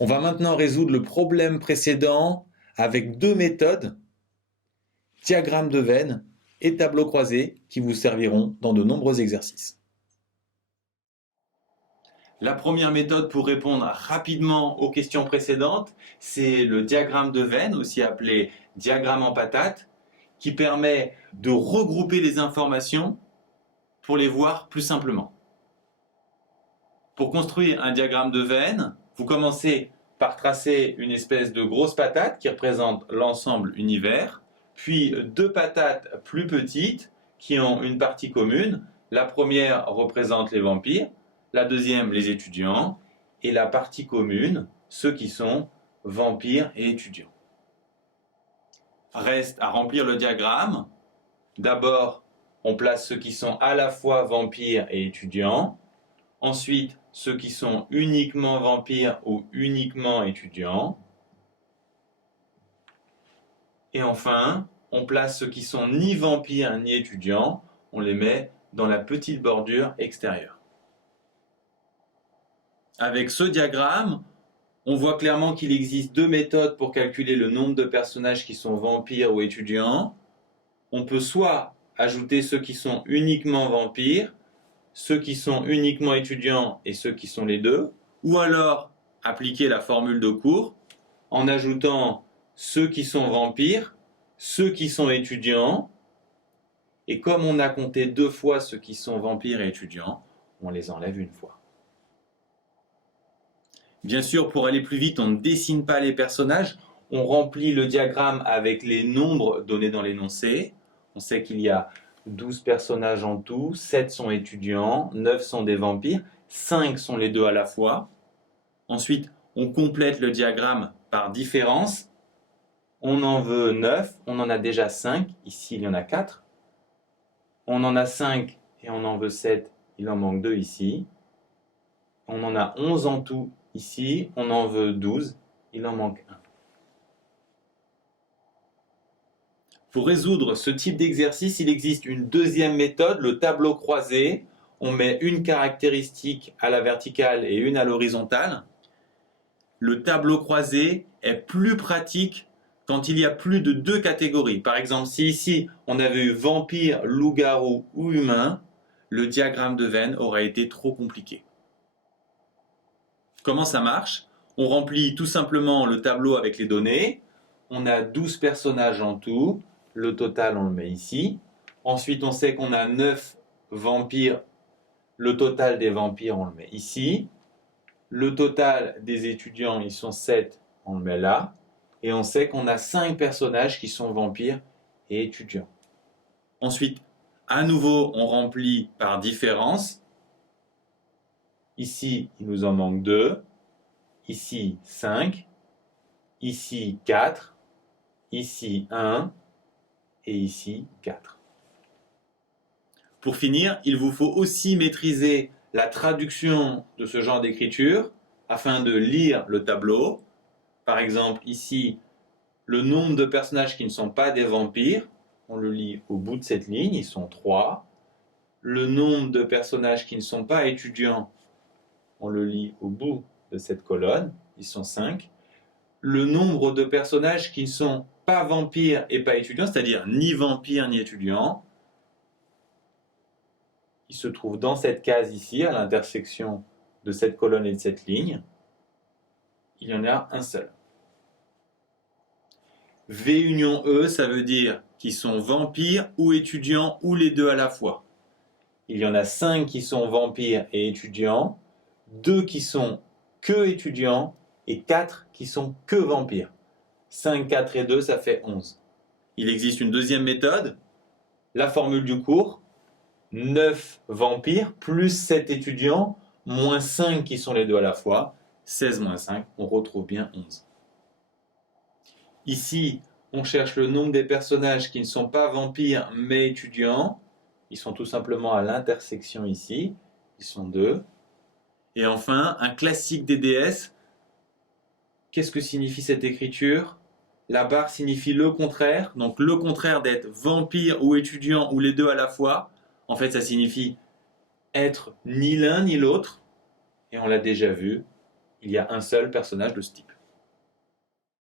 On va maintenant résoudre le problème précédent avec deux méthodes, diagramme de veine et tableau croisé, qui vous serviront dans de nombreux exercices. La première méthode pour répondre rapidement aux questions précédentes, c'est le diagramme de veine, aussi appelé diagramme en patate, qui permet de regrouper les informations pour les voir plus simplement. Pour construire un diagramme de veine, vous commencez par tracer une espèce de grosse patate qui représente l'ensemble univers, puis deux patates plus petites qui ont une partie commune. La première représente les vampires, la deuxième les étudiants, et la partie commune, ceux qui sont vampires et étudiants. Reste à remplir le diagramme. D'abord, on place ceux qui sont à la fois vampires et étudiants. Ensuite, ceux qui sont uniquement vampires ou uniquement étudiants. Et enfin, on place ceux qui sont ni vampires ni étudiants, on les met dans la petite bordure extérieure. Avec ce diagramme, on voit clairement qu'il existe deux méthodes pour calculer le nombre de personnages qui sont vampires ou étudiants. On peut soit ajouter ceux qui sont uniquement vampires, ceux qui sont uniquement étudiants et ceux qui sont les deux, ou alors appliquer la formule de cours en ajoutant ceux qui sont vampires, ceux qui sont étudiants, et comme on a compté deux fois ceux qui sont vampires et étudiants, on les enlève une fois. Bien sûr, pour aller plus vite, on ne dessine pas les personnages, on remplit le diagramme avec les nombres donnés dans l'énoncé. On sait qu'il y a 12 personnages en tout, 7 sont étudiants, 9 sont des vampires, 5 sont les deux à la fois. Ensuite, on complète le diagramme par différence. On en veut 9, on en a déjà 5, ici il y en a 4. On en a 5 et on en veut 7, il en manque 2 ici. On en a 11 en tout ici, on en veut 12, il en manque 1. Pour résoudre ce type d'exercice, il existe une deuxième méthode, le tableau croisé. On met une caractéristique à la verticale et une à l'horizontale. Le tableau croisé est plus pratique quand il y a plus de deux catégories. Par exemple, si ici on avait eu vampire, loup-garou ou humain, le diagramme de veine aurait été trop compliqué. Comment ça marche? On remplit tout simplement le tableau avec les données. On a 12 personnages en tout. Le total, on le met ici. Ensuite, on sait qu'on a 9 vampires. Le total des vampires, on le met ici. Le total des étudiants, ils sont 7, on le met là. Et on sait qu'on a 5 personnages qui sont vampires et étudiants. Ensuite, à nouveau, on remplit par différence. Ici, il nous en manque 2. Ici, 5. Ici, 4. Ici, 1. Et ici, 4. Pour finir, il vous faut aussi maîtriser la traduction de ce genre d'écriture afin de lire le tableau. Par exemple, ici, le nombre de personnages qui ne sont pas des vampires, on le lit au bout de cette ligne, ils sont 3. Le nombre de personnages qui ne sont pas étudiants, on le lit au bout de cette colonne, ils sont 5. Le nombre de personnages qui ne sont pas vampires et pas étudiants, c'est-à-dire ni vampires ni étudiants, il se trouve dans cette case ici, à l'intersection de cette colonne et de cette ligne. Il y en a un seul. V union E, ça veut dire qu'ils sont vampires ou étudiants ou les deux à la fois. Il y en a 5 qui sont vampires et étudiants, 2 qui sont que étudiants et 4 qui sont que vampires. 5, 4 et 2, ça fait 11. Il existe une deuxième méthode, la formule du cours, 9 vampires plus 7 étudiants, moins 5 qui sont les deux à la fois, 16 moins 5, on retrouve bien 11. Ici, on cherche le nombre des personnages qui ne sont pas vampires mais étudiants. Ils sont tout simplement à l'intersection ici, ils sont 2. Et enfin, un classique des DS. Qu'est-ce que signifie cette écriture? La barre signifie le contraire, donc le contraire d'être vampire ou étudiant ou les deux à la fois. En fait, ça signifie être ni l'un ni l'autre, et on l'a déjà vu, il y a un seul personnage de ce type.